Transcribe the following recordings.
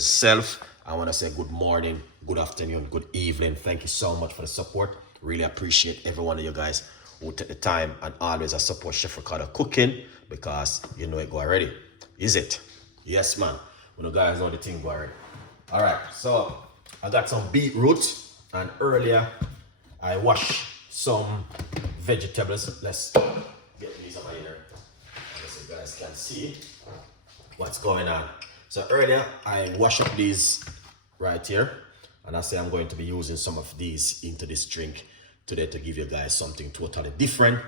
yourself. I want to say good morning, good afternoon, good evening. Thank you so much for the support. Really appreciate every one of you guys who take the time and always support Chef Ricardo Cooking, because you know it go already. Is it? Yes, man. When you guys know the thing go already. All right, so I got some beetroot, and earlier I washed some vegetables. Let's get these over here so you guys can see what's going on. So earlier I washed up these right here, and I say I'm going to be using some of these into this drink today to give you guys something totally different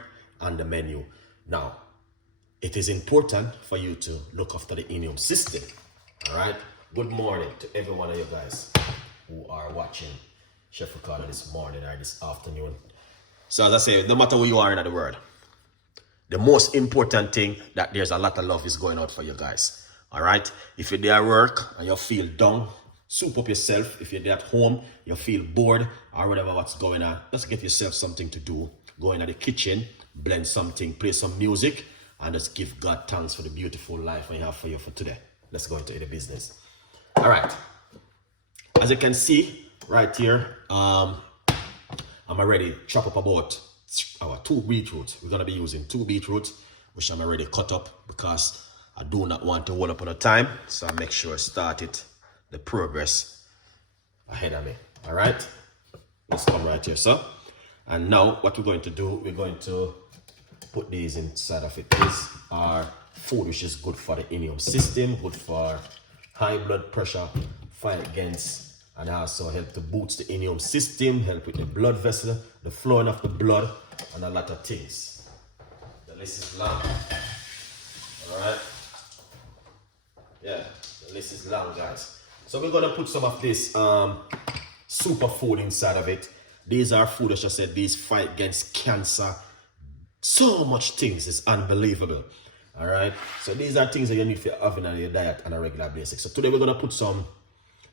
on the menu. Now, it is important for you to look after the immune system. All right. Good morning to every one of you guys who are watching Chef Ricardo this morning or this afternoon. So as I say, no matter where you are in the world, the most important thing that there's a lot of love is going out for you guys. All right. If you're there at work and you feel down, soup up yourself. If you're there at home, you feel bored or whatever what's going on, just get yourself something to do. Go into the kitchen, blend something, play some music, and just give God thanks for the beautiful life I have for you for today. Let's go into the business. All right. As you can see right here, I'm already chop up about our 2 beetroots. We're gonna be using 2 beetroots, which I'm already cut up because I do not want to hold up on the time. So I make sure I started the progress ahead of me. All right. Let's come right here, sir. And now what we're going to do, we're going to put these inside of it. These are food which is good for the immune system, good for high blood pressure, fight against, and also help to boost the immune system, help with the blood vessel, the flowing of the blood, and a lot of things. The list is long. All right. Yeah, the list is long, guys. So we're gonna put some of this superfood inside of it. These are food, as I said, these fight against cancer. So much things, it's unbelievable. All right, so these are things that you need to have in your diet on a regular basis. So today we're gonna put some,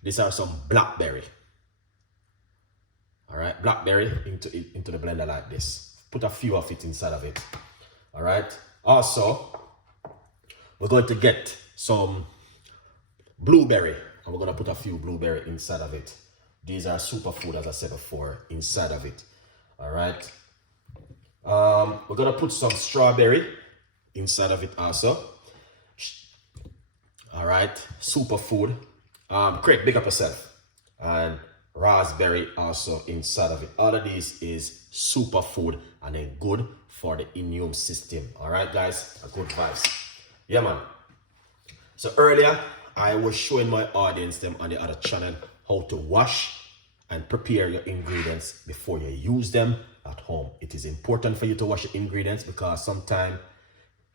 these are some blackberry. All right, blackberry into the blender like this. Put a few of it inside of it. All right, also we're going to get some blueberry, and we're gonna put a few blueberry inside of it. These are superfood, as I said before, inside of it. All right. We're gonna put some strawberry inside of it also. All right, superfood. Craig, big up yourself. And raspberry also inside of it. All of these is superfood and then good for the immune system. All right, guys, a good vibes. Yeah, man. So earlier I was showing my audience them on the other channel how to wash and prepare your ingredients before you use them at home. It is important for you to wash your ingredients because sometimes,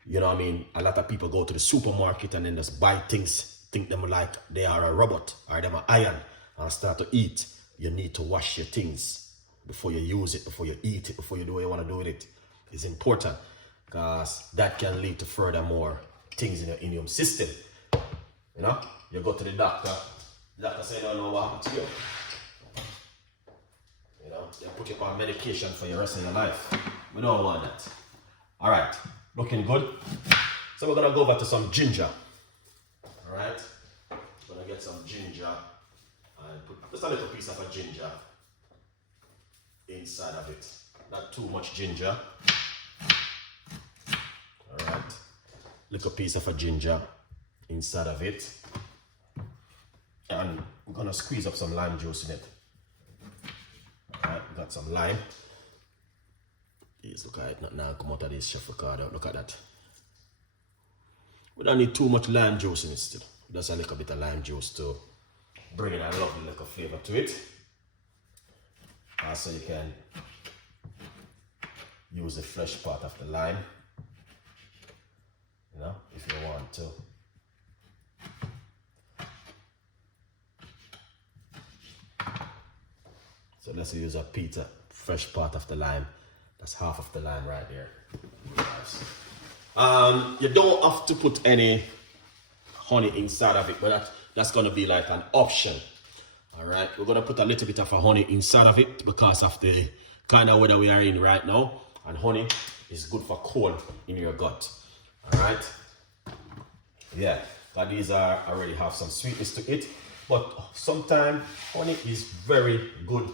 you know what I mean, a lot of people go to the supermarket and then just buy things, think them like they are a robot or them an iron, and start to eat. You need to wash your things before you use it, before you eat it, before you do what you want to do with it. It's important because that can lead to further more things in your immune system. You know, you go to the doctor say, "I don't know what happened to you." You know, they put you on medication for the rest of your life. We don't want that. All right, looking good. So we're gonna go over to some ginger. All right, gonna get some ginger and put just a little piece of a ginger inside of it. Not too much ginger. All right, little piece of a ginger inside of it, and we're gonna squeeze up some lime juice in it. All right, we got some lime. Yes, look at it, not now come out of this, Chef Ricardo. Look at that. We don't need too much lime juice in it still. Just a little bit of lime juice to bring in a lovely little flavor to it. Also, you can use the fresh part of the lime, you know, if you want to. So let's use a Peter fresh part of the lime. That's half of the lime right there. You don't have to put any honey inside of it, but that's gonna be like an option. All right, we're gonna put a little bit of a honey inside of it because of the kind of weather we are in right now, and honey is good for cold in your gut. All right, yeah, but these are already have some sweetness to it. But sometimes honey is very good.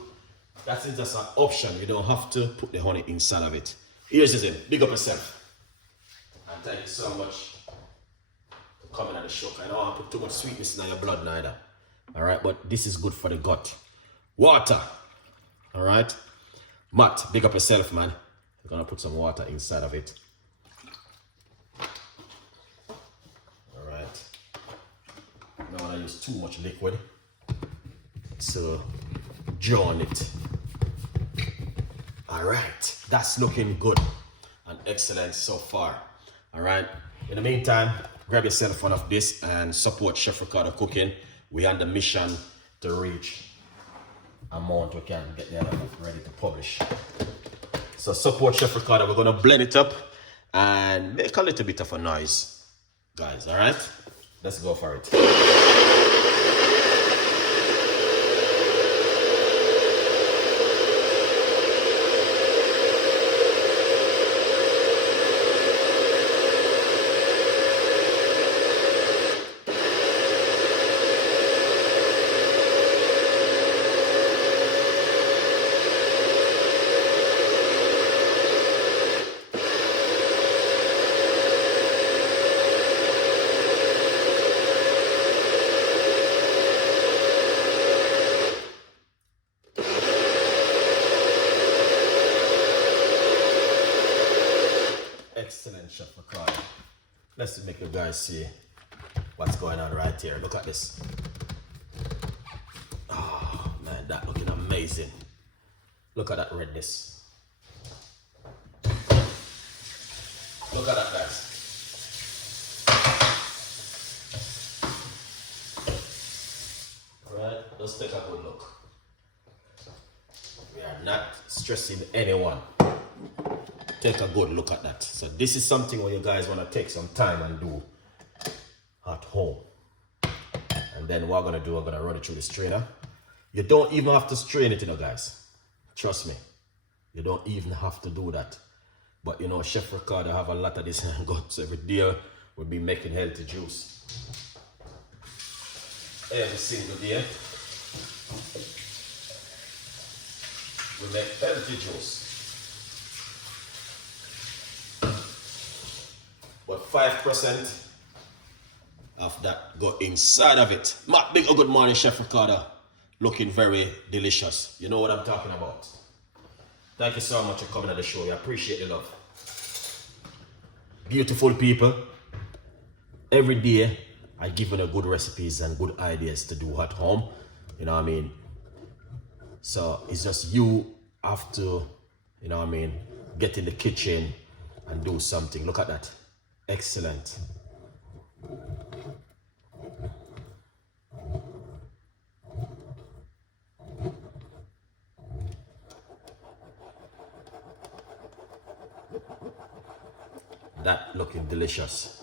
That's just an option. You don't have to put the honey inside of it. Here's the thing. Big up yourself. And thank you so much for coming on the show. I don't want to put too much sweetness in your blood neither. Alright, but this is good for the gut. Water. Alright. Matt, big up yourself, man. You're gonna put some water inside of it. Alright. I don't want to use too much liquid. So drown it. Alright. That's looking good and excellent so far. Alright. In the meantime, grab yourself one of this and support Chef Ricardo Cooking. We're on the mission to reach amount we can get the other book ready to publish. So support Chef Ricardo. We're gonna blend it up and make a little bit of a noise, guys. All right, let's go for it. Excellent, Chef Ricardo. Let's make you guys see what's going on right here. Look at this. Oh man, that looking amazing. Look at that redness. Look at that, guys. Right, let's take a good look. We are not stressing anyone. Take a good look at that. So this is something where you guys want to take some time and do at home. And then what I'm going to do, I'm going to run it through the strainer. You don't even have to strain it, you know, guys. Trust me. You don't even have to do that. But, you know, Chef Ricardo have a lot of this and guts every day. We'll be making healthy juice every single day. We make healthy juice. But 5% of that go inside of it. Matt, big good morning, Chef Ricardo. Looking very delicious. You know what I'm talking about. Thank you so much for coming on the show. I appreciate the love. Beautiful people. Every day, I give you good recipes and good ideas to do at home. You know what I mean? So it's just you have to, you know what I mean, get in the kitchen and do something. Look at that. Excellent. That looking delicious.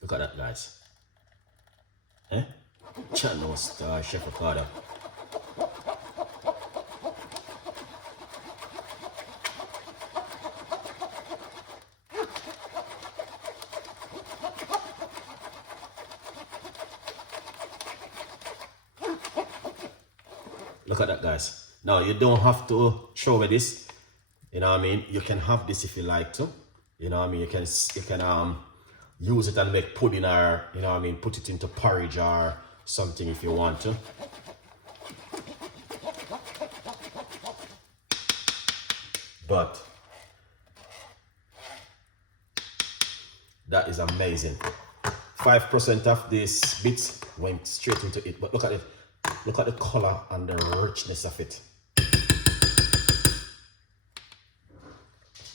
Look at that, guys. Eh? Channel star Chef Ricardo. Look at that, guys. Now you don't have to throw away this. You know what I mean? You can have this if you like to. You know what I mean? You can use it and make pudding, or you know what I mean, put it into porridge or something if you want to. But that is amazing. 5% of this bits went straight into it. But look at it. Look at the color and the richness of it.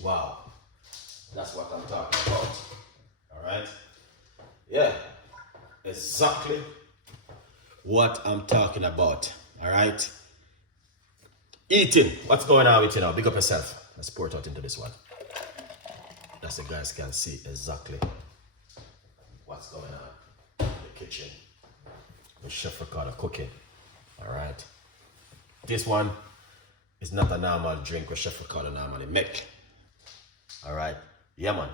Wow. That's what I'm talking about. Alright? Yeah. Exactly what I'm talking about. Alright? Eating. What's going on with you now? Big up yourself. Let's pour it out into this one. That's the guys can see exactly what's what's going on in the kitchen with Chef Ricardo Cooking. All right. This one is not a normal drink where Chef Ricardo normally make. All right. Yeah, man.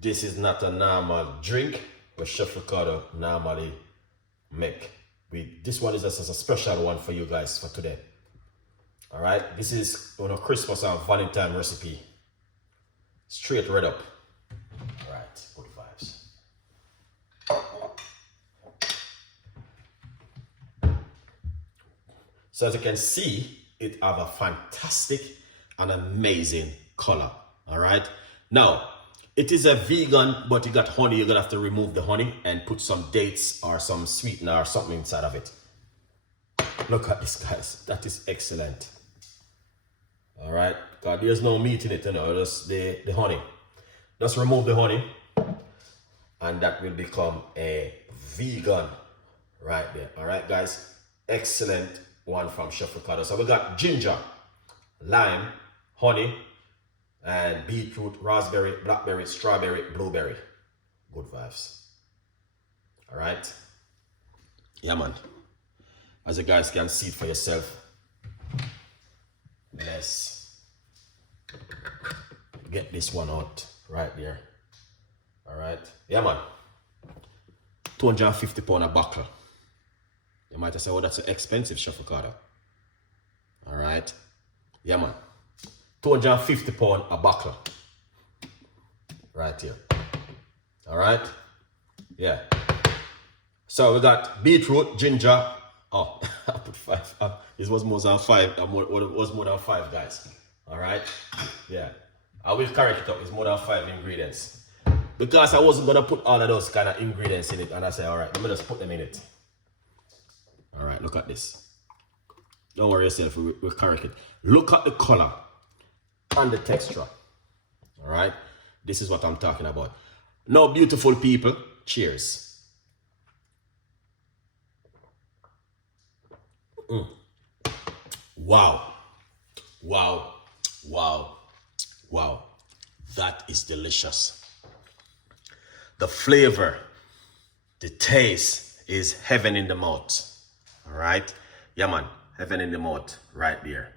This is not a normal drink where Chef Ricardo normally make. This one is just a special one for you guys for today. All right. This is Christmas and Valentine recipe. Straight red up. All right. Good vibes. So as you can see, it have a fantastic and amazing color. All right. Now, it is a vegan, but you got honey. You're gonna have to remove the honey and put some dates or some sweetener or something inside of it. Look at this, guys. That is excellent. All right, because there's no meat in it, just the honey. Just remove the honey, and that will become a vegan right there. All right, guys. Excellent one from Chef Ricardo. So we got ginger, lime, honey, and beetroot, raspberry, blackberry, strawberry, blueberry. Good vibes. All right. Yeah, man. As you guys can see it for yourself. Let's get this one out right there. All right. Yeah, man. 250 pound a buckler. You might say, oh, that's expensive, Chef Ricardo. All right. Yeah, man. 250 pound a buckler. Right here. All right. Yeah. So we got beetroot, ginger. Oh, I put 5. This was more than 5. It was more than 5, guys. All right. Yeah. I will correct it up. It's more than 5 ingredients. Because I wasn't going to put all of those kind of ingredients in it. And I said, all right, let me just put them in it. All right. Look at this. Don't worry yourself. We'll correct it. Look at the color and the texture. All right. This is what I'm talking about. Now, beautiful people, cheers. Wow. Wow. Wow. Wow. That is delicious. The flavor, the taste is heaven in the mouth. All right. Yeah, man. Heaven in the mouth right there.